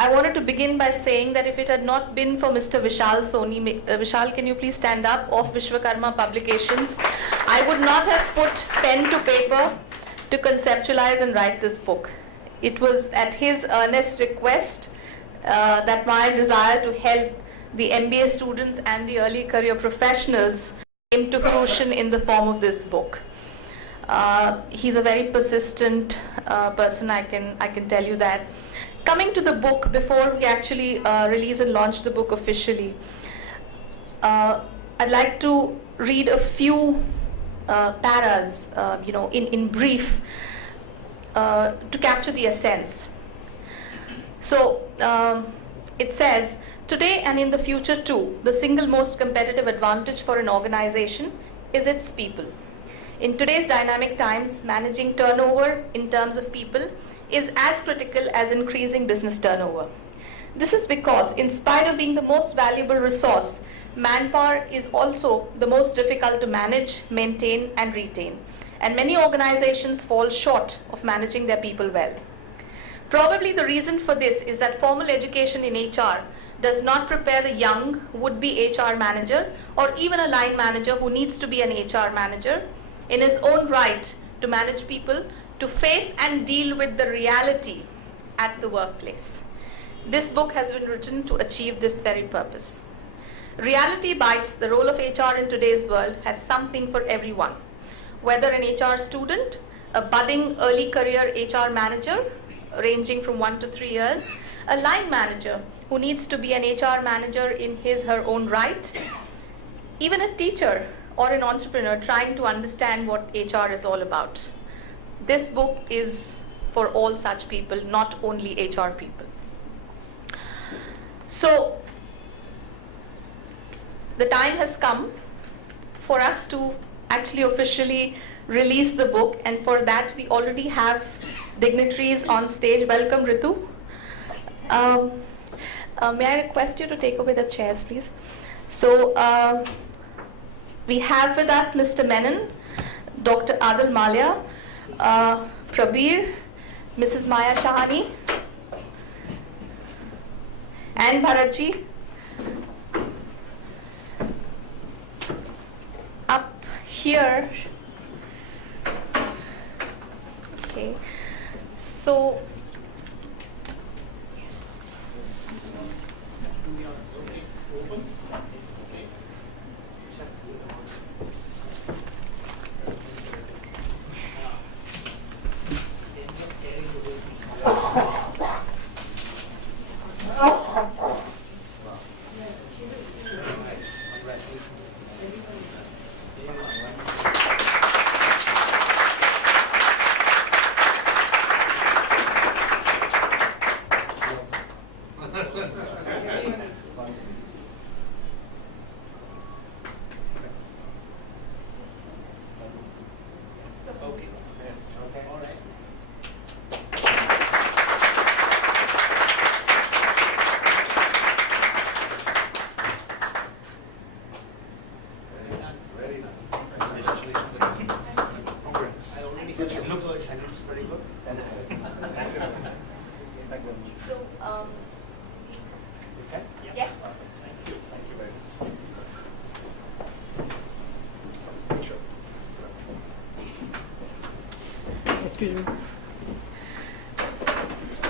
I wanted to begin by saying that if it had not been for Mr. Vishal Soni, Vishal, can you please stand up, of Vishwakarma Publications, I would not have put pen to paper to conceptualize and write this book. It was at his earnest request that my desire to help the MBA students and the early career professionals came to fruition in the form of this book. He's a very persistent person, I can tell you that. Coming to the book, before we actually release and launch the book officially, I'd like to read a few paras, in brief, to capture the essence. So it says, today and in the future too, the single most competitive advantage for an organization is its people. In today's dynamic times, managing turnover in terms of people is as critical as increasing business turnover. This is because, in spite of being the most valuable resource, manpower is also the most difficult to manage, maintain, and retain. And many organizations fall short of managing their people well. Probably the reason for this is that formal education in HR does not prepare the young would-be HR manager or even a line manager who needs to be an HR manager in his own right to manage people, to face and deal with the reality at the workplace. This book has been written to achieve this very purpose. Reality Bites, the role of HR in today's world, has something for everyone. Whether an HR student, a budding early career HR manager, ranging from 1 to 3 years, a line manager who needs to be an HR manager in his/her own right, even a teacher or an entrepreneur trying to understand what HR is all about. This book is for all such people, not only HR people. So, the time has come for us to actually officially release the book, and for that we already have dignitaries on stage. Welcome, Ritu. May I request you to take away the chairs, please? So, we have with us Mr. Menon, Dr. Adil Malia, Prabir, Mrs. Maya Shahani, and Bharatji. Up here. Okay. So, yes.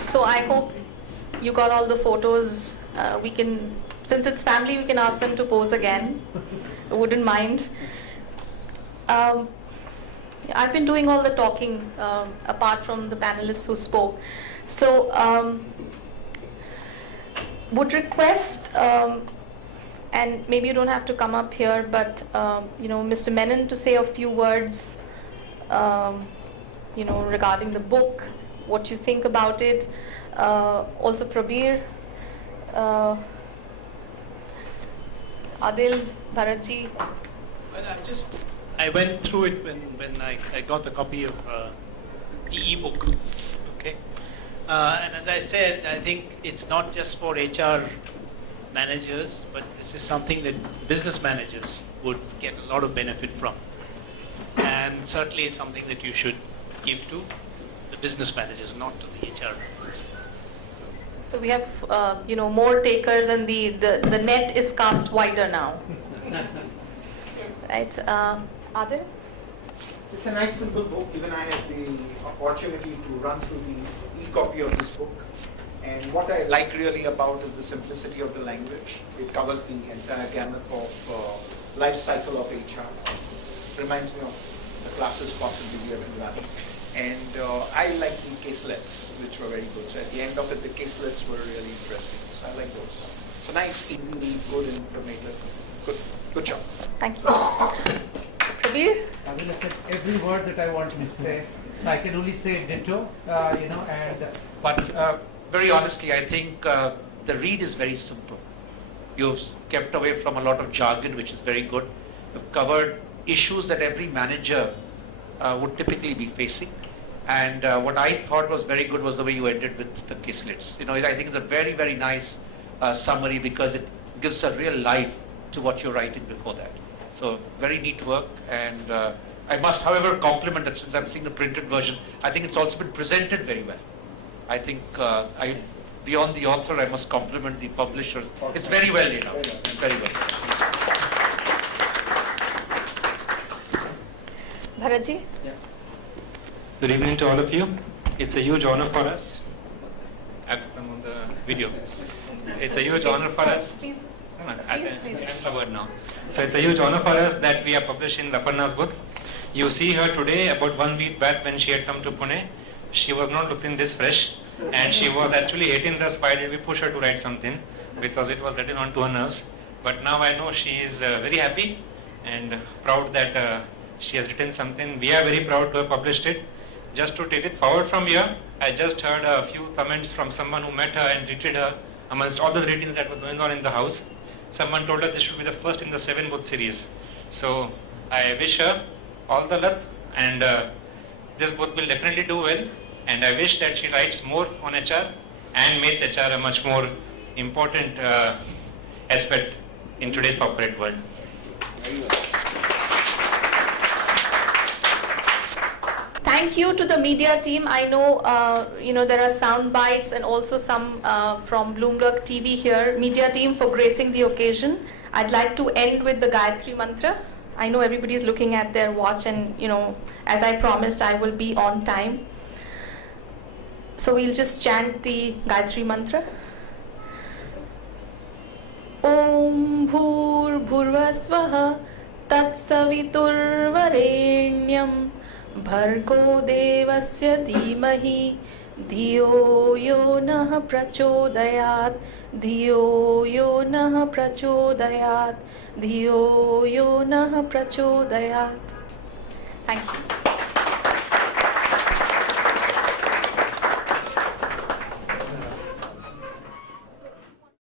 So I hope you got all the photos. We can, since it's family, we can ask them to pose again. I wouldn't mind. I've been doing all the talking apart from the panelists who spoke. So would request, and maybe you don't have to come up here, but Mr. Menon to say a few words regarding the book, what you think about it. Also Prabir, Adil, Bharatji. Well, I went through it when I got the copy of the e-book. Okay, and as I said, I think it's not just for HR managers, but this is something that business managers would get a lot of benefit from. And certainly it's something that you should give to the business managers, not to the HR managers. So we have, more takers, and the net is cast wider now. Right? Adil? It's a nice simple book. Even I had the opportunity to run through the e-copy of this book. And what I like really about is the simplicity of the language. It covers the entire gamut of life cycle of HR. Reminds me of the classes possibly we have been running. And I like the caselets, which were very good. So at the end of it, the caselets were really interesting. So I like those. So nice, easy read, good, informative. Good job. Thank you. Prabir? Avila said every word that I wanted to say, so I can only say ditto, But very honestly, I think the read is very simple. You've kept away from a lot of jargon, which is very good. You've covered issues that every manager would typically be facing. And what I thought was very good was the way you ended with the caselets. I think it's a very, very nice summary, because it gives a real life to what you're writing before that. So very neat work. And I must, however, compliment that since I'm seeing the printed version, I think it's also been presented very well. I think beyond the author, I must compliment the publishers. It's very well, It's very well. Bharatji? Good evening to all of you. It's a huge honor for us. I'm on the video. It's a huge honor for us. Please. No, Please. I'm covered now. So it's a huge honor for us that we are publishing Aparna's book. You see her today, about 1 week back when she had come to Pune. She was not looking this fresh, and she was actually hating the why did we push her to write something, because it was getting on to her nerves. But now I know she is very happy and proud that she has written something. We are very proud to have published it. Just to take it forward from here, I just heard a few comments from someone who met her and greeted her amongst all the greetings that were going on in the house. Someone told her this should be the first in the 7-book series. So I wish her all the luck, and this book will definitely do well. And I wish that she writes more on HR and makes HR a much more important aspect in today's corporate world. Thank you to the media team. I know, there are sound bites and also some from Bloomberg TV here. Media team for gracing the occasion. I'd like to end with the Gayatri Mantra. I know everybody is looking at their watch, and, as I promised, I will be on time. So we'll just chant the Gayatri Mantra. Om Bhur Bhurvasvaha Tat Saviturvarenyam Bhargo Devasya Dhimahi Dhiyo Yo Nah Prachodayat Dhiyo Yo Nah Prachodayat Dhiyo Yo Nah Prachodayat. Thank you.